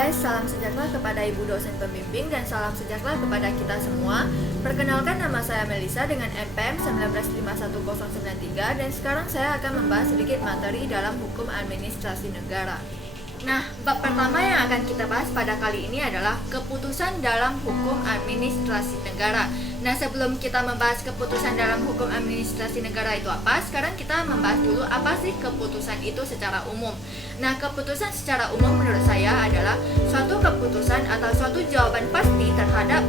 guys, salam sejahtera kepada ibu dosen pembimbing dan salam sejahtera kepada kita semua. Perkenalkan, nama saya Melisa dengan NPM 1951093 dan sekarang saya akan membahas sedikit materi dalam hukum administrasi negara. Nah, bab pertama yang akan kita bahas pada kali ini adalah keputusan dalam hukum administrasi negara. Nah, sebelum kita membahas keputusan dalam hukum administrasi negara itu apa, sekarang kita membahas dulu apa sih keputusan itu secara umum. Nah, keputusan secara umum menurut saya adalah suatu keputusan atau suatu jawaban pasti terhadap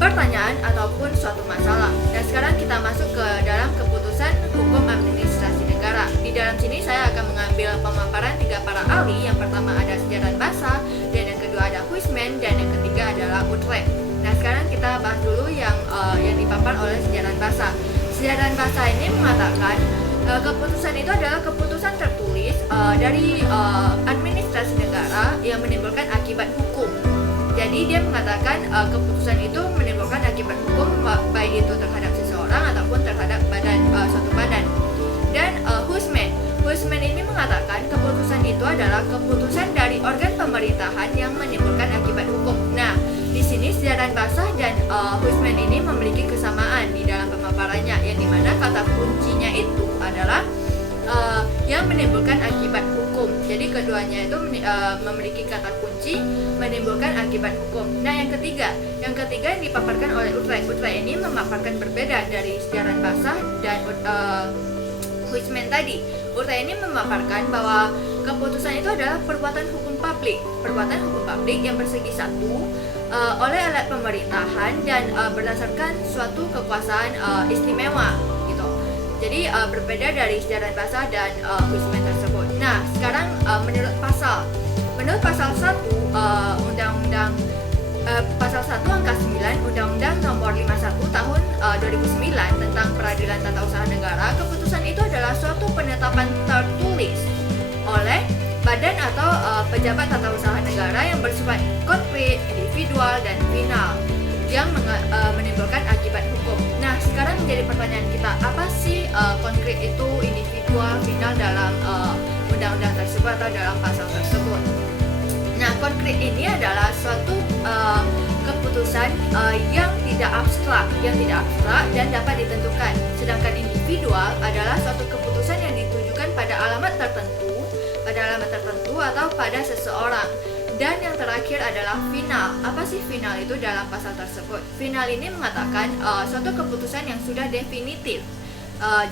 pertanyaan ataupun suatu masalah. Dan sekarang kita masuk ke dalam keputusan hukum administrasi negara. Di dalam sini saya akan mengambil pemaparan tiga para ahli. Yang pertama ada Sederan Basa, dan yang kedua ada Huisman, dan yang ketiga adalah Utrecht. Nah, sekarang kita bahas dulu yang dipaparkan oleh Sederan Basa. Sederan Basa ini mengatakan keputusan itu adalah keputusan tertulis dari administrasi negara yang menimbulkan akibat hukum. Jadi dia mengatakan keputusan itu menimbulkan akibat hukum baik itu terhadap seseorang ataupun terhadap suatu badan. Dan Huisman ini mengatakan keputusan itu adalah keputusan dari organ pemerintahan yang menimbulkan akibat hukum. Nah, di sini Sederan Basa dan Huisman ini memiliki kesamaan di dalam pemaparannya, yang dimana kata kuncinya itu adalah yang menimbulkan akibat hukum. Jadi keduanya itu memiliki kata kunci menimbulkan akibat hukum. Nah, yang ketiga yang dipaparkan oleh Utrecht ini memaparkan berbeda dari Sederan Basa dan Huisman tadi. Utrecht ini memaparkan bahwa keputusan itu adalah perbuatan hukum publik yang bersegi satu oleh alat pemerintahan dan berdasarkan suatu kekuasaan istimewa gitu. Jadi berbeda dari Sederan Basa dan Huisman tersebut. Nah, sekarang menurut pasal 1 Undang-Undang Pasal 1 Angka 9 Undang-Undang Nomor 51 Tahun 2009 tentang Peradilan Tata Usaha Negara, keputusan itu adalah suatu penetapan tertulis oleh badan atau pejabat tata usaha negara yang bersifat konkret, individual, dan final yang menimbulkan akibat hukum. Nah, sekarang menjadi pertanyaan kita, apa sih konkret itu, individual, final dalam undang-undang tersebut atau dalam pasal tersebut? Nah, konkret ini adalah suatu keputusan yang tidak abstrak dan dapat ditentukan. Sedangkan individual adalah suatu keputusan yang ditujukan pada alamat tertentu atau pada seseorang. Dan yang terakhir adalah final. Apa sih final itu dalam pasal tersebut? Final ini mengatakan suatu keputusan yang sudah definitif.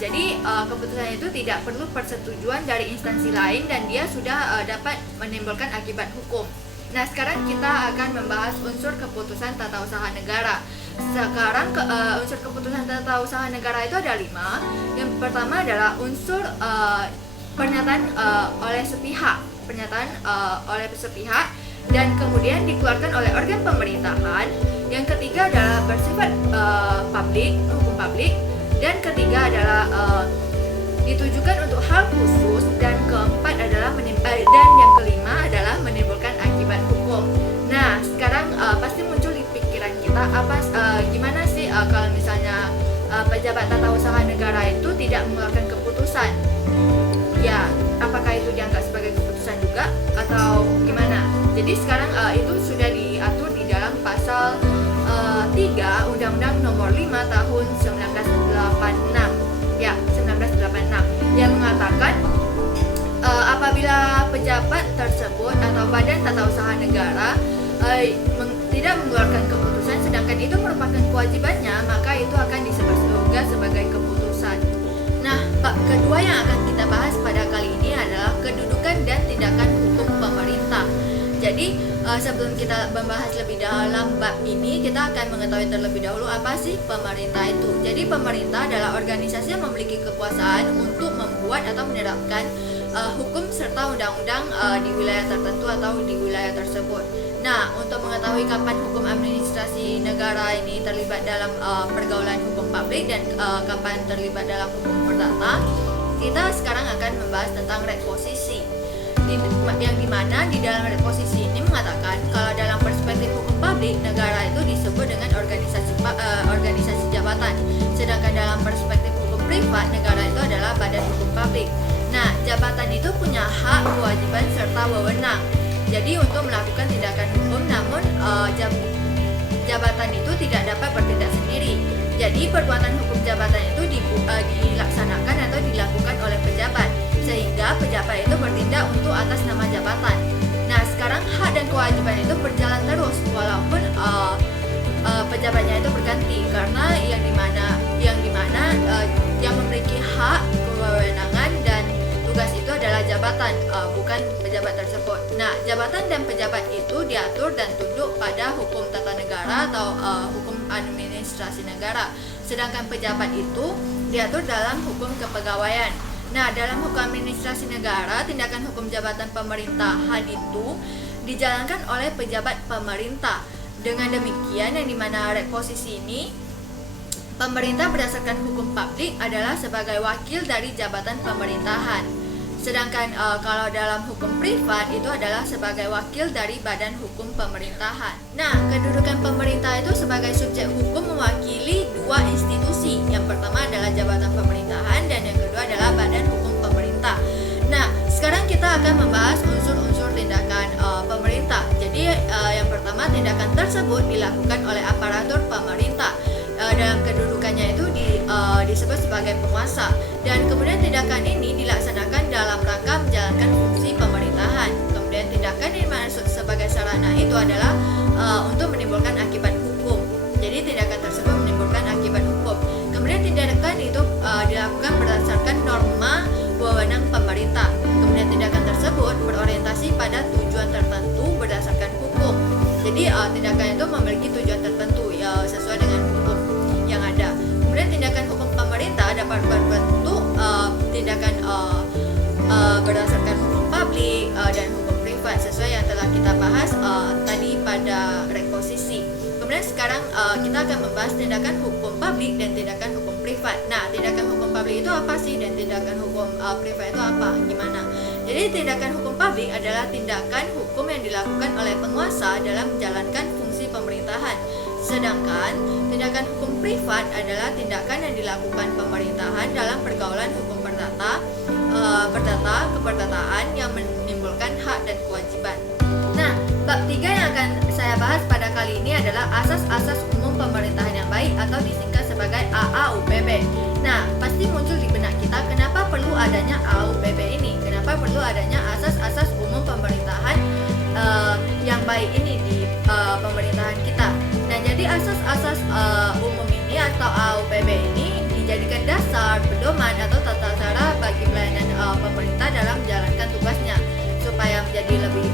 Jadi keputusan itu tidak perlu persetujuan dari instansi lain dan dia sudah dapat menimbulkan akibat hukum. Nah, sekarang kita akan membahas unsur keputusan tata usaha negara. Sekarang unsur keputusan tata usaha negara itu ada 5. Yang pertama adalah unsur pernyataan oleh sepihak dan kemudian dikeluarkan oleh organ pemerintahan. Yang ketiga adalah bersifat hukum publik. Dan ketiga adalah ditujukan untuk hal khusus, dan keempat adalah dan yang kelima adalah menimbulkan akibat hukum. Nah, sekarang pasti muncul di pikiran kita gimana sih kalau misalnya pejabat tata usaha negara itu tidak mengeluarkan keputusan? Ya, apakah itu dianggap sebagai keputusan juga atau gimana? Jadi sekarang itu sudah diatur di dalam pasal 3 Undang-Undang Nomor 5 Tahun 1986 yang mengatakan apabila pejabat tersebut atau badan tata usaha negara tidak mengeluarkan keputusan sedangkan itu merupakan kewajibannya, maka itu akan disebut juga sebagai keputusan. Nah, bab kedua yang akan kita bahas pada kali ini adalah kedudukan dan tindakan hukum pemerintah. Jadi sebelum kita membahas lebih dalam bab ini, kita akan mengetahui terlebih dahulu apa sih pemerintah itu. Jadi pemerintah adalah organisasi yang memiliki kekuasaan untuk membuat atau menerapkan hukum serta undang-undang di wilayah tertentu atau di wilayah tersebut. Nah, untuk mengetahui kapan hukum administrasi negara ini terlibat dalam pergaulan hukum publik dan kapan terlibat dalam hukum perdata, kita sekarang akan membahas tentang reposisi. Yang dimana di dalam reposisi ini mengatakan kalau dalam perspektif hukum publik, negara itu disebut dengan organisasi jabatan, sedangkan dalam perspektif hukum privat, negara itu adalah badan hukum publik. Nah, jabatan itu punya hak, kewajiban, serta wewenang. Jadi untuk melakukan tindakan hukum, namun jabatan itu tidak dapat bertindak sendiri. Jadi perbuatan hukum jabatan itu dilaksanakan atau dilakukan oleh pejabat, sehingga pejabat itu bertindak untuk atas nama jabatan. Nah, sekarang hak dan kewajiban itu berjalan terus walaupun pejabatnya itu berganti, karena yang dimana yang memiliki hak, kewenangan dan tugas itu adalah jabatan, bukan pejabat tersebut. Nah, jabatan dan pejabat itu diatur dan tunduk pada hukum tata negara atau hukum administrasi negara. Sedangkan pejabat itu diatur dalam hukum kepegawaian. Nah, dalam hukum administrasi negara, tindakan hukum jabatan pemerintahan itu dijalankan oleh pejabat pemerintah. Dengan demikian, yang dimana reposisi ini, pemerintah berdasarkan hukum publik adalah sebagai wakil dari jabatan pemerintahan. Sedangkan kalau dalam hukum privat itu adalah sebagai wakil dari badan hukum pemerintahan. Nah, kedudukan pemerintah itu sebagai subjek hukum mewakili dua institusi. Yang pertama adalah jabatan pemerintahan dan yang kedua adalah badan hukum pemerintah. Nah, sekarang kita akan membahas unsur-unsur tindakan pemerintah. Jadi yang pertama, tindakan tersebut dilakukan oleh aparatur pemerintah. Dalam kedudukannya itu disebut sebagai penguasa, dan kemudian tindakan ini dilaksanakan dalam rangka menjalankan fungsi pemerintahan. Kemudian tindakan yang dimaksud sebagai sarana itu adalah untuk menimbulkan akibat hukum. Jadi tindakan tersebut menimbulkan akibat hukum. Kemudian tindakan itu dilakukan berdasarkan norma wewenang pemerintah. Kemudian tindakan tersebut berorientasi pada tujuan tertentu berdasarkan hukum. Jadi tindakan itu memiliki tujuan tertentu sesuai dengan hukum yang ada. Kemudian tindakan hukum pemerintah dapat berbentuk tindakan berdasarkan hukum publik dan hukum privat sesuai yang telah kita bahas tadi pada reposisi. Kemudian sekarang kita akan membahas tindakan hukum publik dan tindakan hukum privat. Nah, tindakan hukum publik itu apa sih dan tindakan hukum privat itu apa? Gimana? Jadi tindakan hukum publik adalah tindakan hukum yang dilakukan oleh penguasa dalam menjalankan fungsi pemerintahan. Sedangkan tindakan hukum privat adalah tindakan yang dilakukan pemerintahan dalam pergaulan hukum perdata, keperdataan yang menimbulkan hak dan kewajiban. Nah, bab 3 yang akan saya bahas pada kali ini adalah asas-asas umum pemerintahan yang baik atau disingkat sebagai AAUPB. Nah, pasti muncul di benak kita, kenapa perlu adanya AAUPB ini? Kenapa perlu adanya asas-asas umum pemerintahan yang baik ini di pemerintahan kita? Nah, jadi asas-asas umum ini atau AAUPB ini dijadikan dasar, pedoman atau tata cara bagi pelayanan pemerintah dalam menjalankan tugasnya supaya menjadi lebih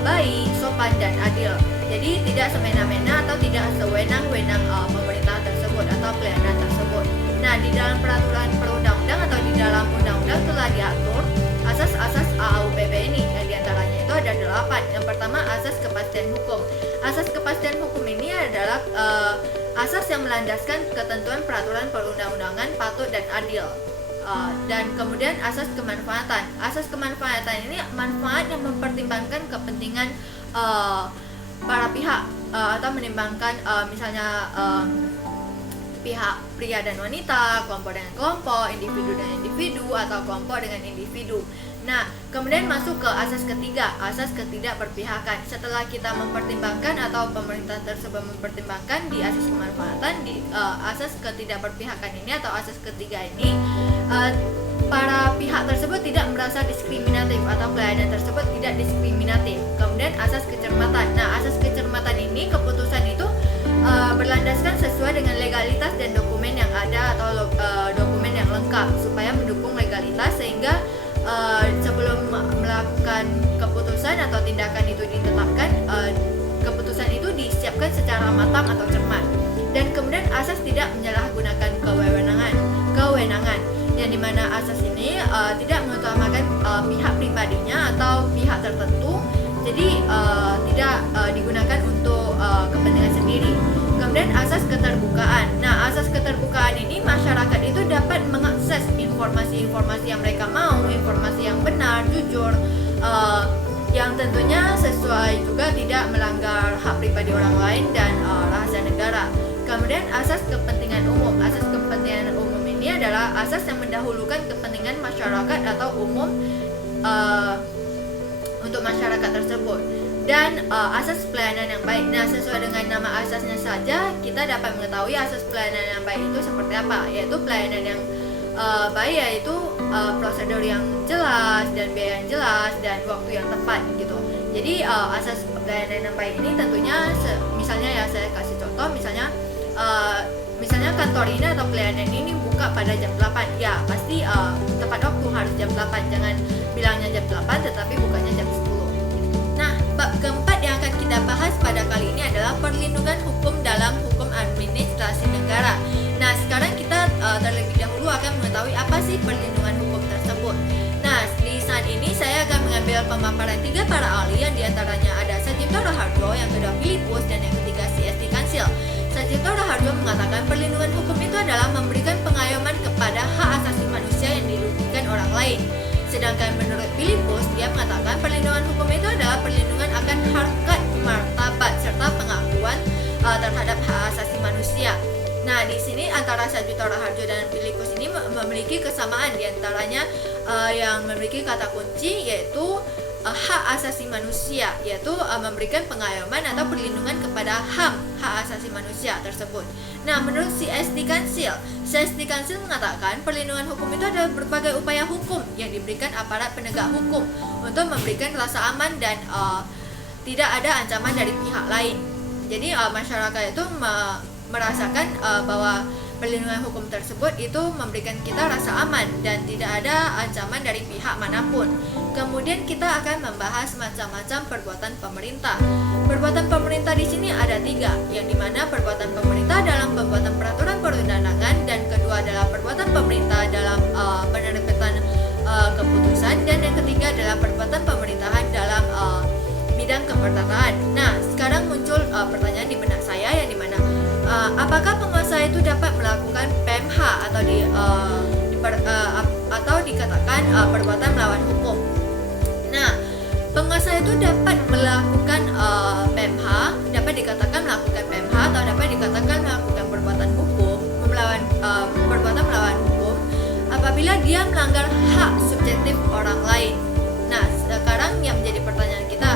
baik, sopan dan adil. Jadi tidak semena-mena atau tidak sewenang-wenang pemerintah tersebut atau pelayanan tersebut. Nah, di dalam peraturan perundang-undang atau di dalam undang-undang telah diatur asas-asas AAUPB ini, dan diantaranya itu ada 8. Yang pertama, asas kepastian hukum. Asas kepastian hukum ini adalah asas yang melandaskan ketentuan peraturan perundang-undangan patut dan adil. Dan kemudian asas kemanfaatan. Asas kemanfaatan ini manfaat yang mempertimbangkan kepentingan para pihak atau menimbangkan misalnya pihak pria dan wanita, kelompok dengan kelompok, individu dengan individu, atau kelompok dengan individu. Nah, kemudian masuk ke asas ketiga, asas ketidakberpihakan. Setelah kita mempertimbangkan atau pemerintah tersebut mempertimbangkan di asas kemanfaatan, di asas ketidakberpihakan ini atau asas ketiga ini, para pihak tersebut tidak merasa diskriminatif atau pelayanan tersebut tidak diskriminatif. Kemudian asas kecermatan. Nah, asas kecermatan ini, keputusan itu berlandaskan sesuai dengan legalitas dan dokumen yang ada atau dokumen yang lengkap supaya mendukung legalitas, sehingga sebelum melakukan keputusan atau tindakan itu ditetapkan, keputusan itu disiapkan secara matang atau cermat. Dan kemudian asas tidak menyalahgunakan kewenangan, yang dimana asas ini tidak mengutamakan pihak pribadinya atau pihak tertentu, jadi tidak digunakan untuk kepentingan sendiri. Kemudian asas keterbukaan. Nah, asas keterbukaan ini, masyarakat itu dapat mengakses informasi-informasi yang mereka mau, informasi yang benar, jujur, yang tentunya sesuai juga tidak melanggar hak pribadi orang lain dan rahasia negara. Kemudian asas kepentingan umum. Asas kepentingan umum ini adalah asas yang mendahulukan kepentingan masyarakat atau umum untuk masyarakat tersebut. dan asas pelayanan yang baik. Nah, sesuai dengan nama asasnya saja, kita dapat mengetahui asas pelayanan yang baik itu seperti apa, yaitu pelayanan yang baik yaitu prosedur yang jelas dan biaya yang jelas dan waktu yang tepat gitu. Jadi asas pelayanan yang baik ini tentunya misalnya ya saya kasih contoh, misalnya kantor ini atau pelayanan ini buka pada jam 8, ya pasti tepat waktu, harus jam 8, jangan bilangnya jam 8 tetapi bukanya jam 10. Nah, bab keempat yang akan kita bahas pada kali ini adalah perlindungan hukum dalam hukum administrasi negara. Nah, sekarang kita terlebih dahulu akan mengetahui apa sih perlindungan hukum tersebut. Nah, di saat ini saya akan mengambil pemaparan 3 para ahli, yang diantaranya ada Sajipto Raharjo, yang kedua Filipus, dan yang ketiga CST Council. Sajipto Raharjo mengatakan perlindungan hukum itu adalah memberikan pengayoman kepada hak asasi manusia yang dirugikan orang lain. Sedangkan menurut Filipus, dia mengatakan perlindungan hukum itu adalah perlindungan akan harkat, martabat, serta pengakuan terhadap hak asasi manusia. Nah, di sini antara Sajipto Raharjo dan Filipus ini memiliki kesamaan, diantaranya yang memiliki kata kunci yaitu hak asasi manusia, yaitu memberikan pengayoman atau perlindungan kepada HAM, hak asasi manusia tersebut. Nah, menurut CST Council mengatakan perlindungan hukum itu adalah berbagai upaya hukum yang diberikan aparat penegak hukum untuk memberikan rasa aman dan tidak ada ancaman dari pihak lain. Jadi masyarakat itu merasakan bahwa perlindungan hukum tersebut itu memberikan kita rasa aman dan tidak ada ancaman dari pihak manapun. Kemudian kita akan membahas macam-macam perbuatan pemerintah. Perbuatan pemerintah di sini ada 3, yang dimana perbuatan pemerintah dalam pembuatan peraturan perundang-undangan, dan kedua adalah perbuatan pemerintah dalam penerbitan keputusan, dan yang ketiga adalah perbuatan pemerintahan dalam bidang keperdataan. Nah, sekarang muncul pertanyaan di benak saya, yang dimana apakah penguasa itu dapat melakukan PMH atau dikatakan perbuatan melawan hukum? Nah, penguasa itu dapat melakukan PMH, dapat dikatakan melakukan PMH atau dapat dikatakan melakukan perbuatan hukum, perbuatan melawan hukum apabila dia melanggar hak subjektif orang lain. Nah, sekarang yang menjadi pertanyaan kita,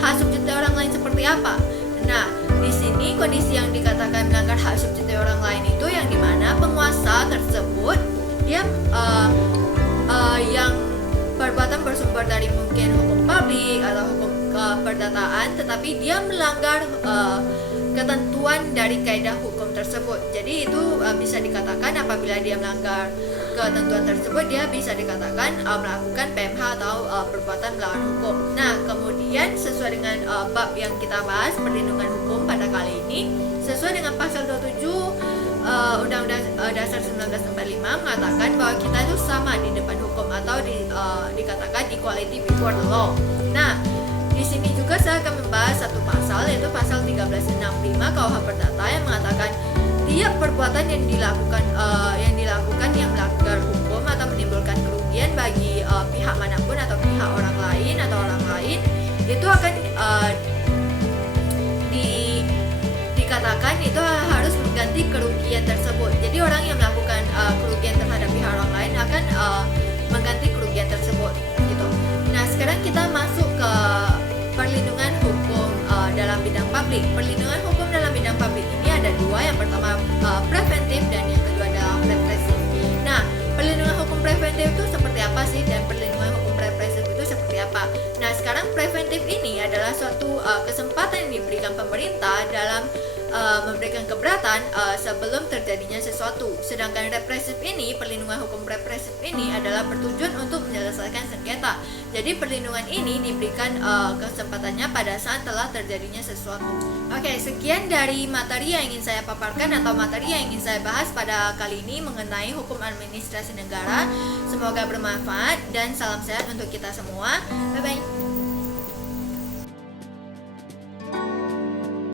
hak subjektif orang lain seperti apa? Nah, di sini kondisi yang dikatakan melanggar hak subjektif orang lain itu yang dimana penguasa tersebut dia yang perbuatan bersumber dari mungkin hukum publik atau hukum keperdataan, tetapi dia melanggar ketentuan dari kaidah hukum tersebut. Jadi itu bisa dikatakan apabila dia melanggar ketentuan tersebut, dia bisa dikatakan melakukan PMH atau perbuatan melawan hukum. Nah, kemudian sesuai dengan bab yang kita bahas, perlindungan hukum pada kali ini, sesuai dengan pasal 27 Undang-Undang Dasar 1945 mengatakan bahwa kita itu sama di depan hukum atau dikatakan equality before the law. Nah, di sini juga saya akan membahas satu pasal, yaitu pasal 1365 KUH Perdata, yang mengatakan tiap perbuatan yang dilakukan yang melanggar hukum atau menimbulkan kerugian bagi pihak manapun atau pihak orang lain itu akan dikatakan itu harus mengganti kerugian tersebut. Jadi orang yang melakukan kerugian terhadap pihak orang lain akan mengganti kerugian tersebut gitu. Nah, sekarang kita masuk ke perlindungan hukum dalam bidang publik. Perlindungan hukum dalam bidang publik ini ada 2, yang pertama preventif dan yang kedua adalah represif. Nah, perlindungan hukum preventif itu seperti apa sih, dan perlindungan hukum represif itu seperti apa? Nah, sekarang preventif ini adalah suatu kesempatan yang diberikan pemerintah dalam memberikan keberatan sebelum terjadinya sesuatu. Sedangkan represif ini, perlindungan hukum represif ini adalah bertujuan untuk menyelesaikan sengketa. Jadi perlindungan ini diberikan kesempatannya pada saat telah terjadinya sesuatu. Oke, sekian dari materi yang ingin saya paparkan atau materi yang ingin saya bahas pada kali ini mengenai hukum administrasi negara. Semoga bermanfaat dan salam sehat untuk kita semua. Bye bye.